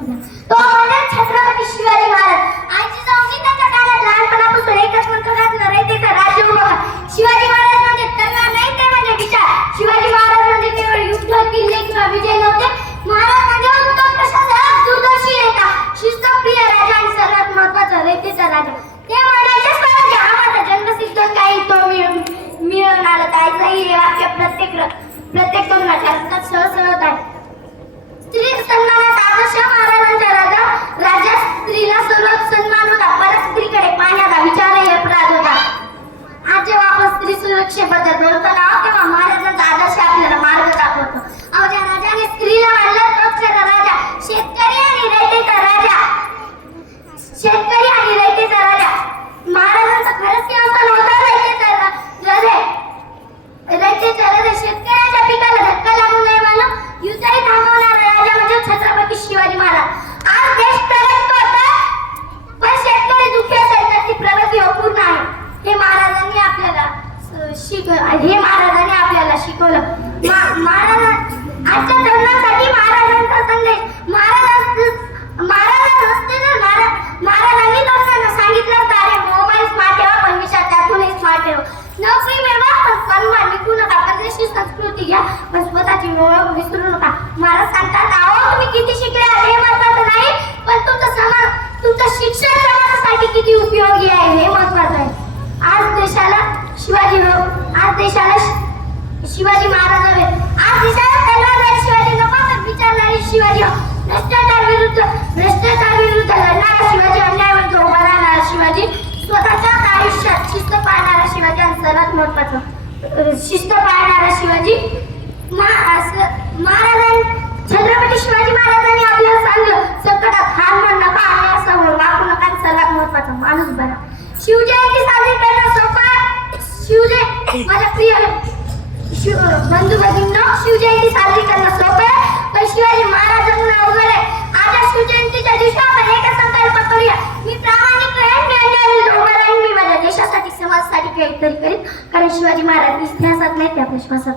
तो म्हणजे छत्रपती शिवाजी महाराज. आईची जाऊन त्यांच्या काळात लहानपणापासून एकच मंत्र घातलं रयते का राज्य उभा कर. शिवाजी महाराज म्हणजे तलवार नाही ते म्हणजे विचार. शिवाजी महाराज म्हणजे केवळ युद्ध किल्ले किंवा विजय नव्हते. महाराज म्हणजे उत्तम प्रशासक, दूरदर्शी नेता, शिस्तप्रिय राजा आणि सर्वात महत्त्वाचा रयतेचा राजा. ते म्हणायचे स्वराज्य हा माझा जन्मसिद्ध काही तो मिळून आला. काहीतरी हे वाक्य प्रत्येक तरुणाच्या हस्तात सहसहत आहे. स्त्री सन्मानाचा आदर्श महाराजांच्या राज्यात स्त्रीला सर्वात सन्मान होता. परत स्त्रीकडे पाहण्याचा विचारही अपराध होता. आज जेव्हा आपण स्त्री सुरक्षेबद्दल बोलतो ना तेव्हा महाराजांचा आदर्श आपल्याला मार्ग दाखवतो. ज्या राजाने स्त्रीला मानलं तोच खरा राजा. शेतकरी आणि रयतेचा राजा. शेतकरी आणि रयतेचा राजा. महाराजांचा खरंच सिंहासन होता रयतेचा राजा. शेतकऱ्याच्या पिकाला धक्का लागू नये म्हणून युद्धही थांबवणारा राजा म्हणजे छत्रपती शिवाजी महाराज. आज देश प्रगत होता पण शेतकरी दुःखी असेल तर ती प्रगती अपूर्ण आहे. हे महाराजांनी आपल्याला शिकवलं. आजच्या तरुणांसाठी महाराजांचा संदेश. महाराजांनी तरुणांना सांगितलं अरे मोबाईल स्मार्ट ठेवा पण विचार त्यातूनही स्मार्ट ठेवा. नोकरी मिळवा पण सन्मान विकू नका. परदेशी संस्कृती घ्या पण स्वतःची ओळख विसरू नका. महाराज सांगतात अहो तुम्ही किती शिकले हे महत्वाचं नाही पण तुमचं शिक्षण समाजासाठी किती उपयोगी आहे हे महत्वाचं आहे. आज देशाला शिवाजी महाराज हवे. आज देशाला तलवारबाज शिवाजी नको तर विचारणारी शिवाजी. भ्रष्टाचार विरुद्ध लढणारा शिवाजी, अन्यायाविरुद्ध उभा राहणारा शिवाजी, स्वतःच्या आयुष्यात शिस्त पाळणारा शिवाजी आणि सर्वात महत्वाचं शिस्त पाळणारा शिवाजी. छत्रपती शिवाजी महाराजांनी आपल्याला सांगितलं संकटात हार मान नका, अन्यायासमोर वाकू नका आणि सर्वात महत्वाचं माणूस बना. शिवजयंती साजरी करणं सोपं. माझ्या प्रिय बंधू भगिनींनो, शिवजयंती साजरी करणं सोपं पण शिवाजी महाराजांना अवघड आहे. आज शिवजयंतीच्या दिवशी आपण एक संकल्प करूया. मी प्रामाणिक राहीन, मी अन्यायाविरुद्ध उभा राहीन, मी माझ्या देशासाठी समाजासाठी काहीतरी करीन. कारण शिवाजी महाराज इतिहासात नाही ते आपल्या श्वासात.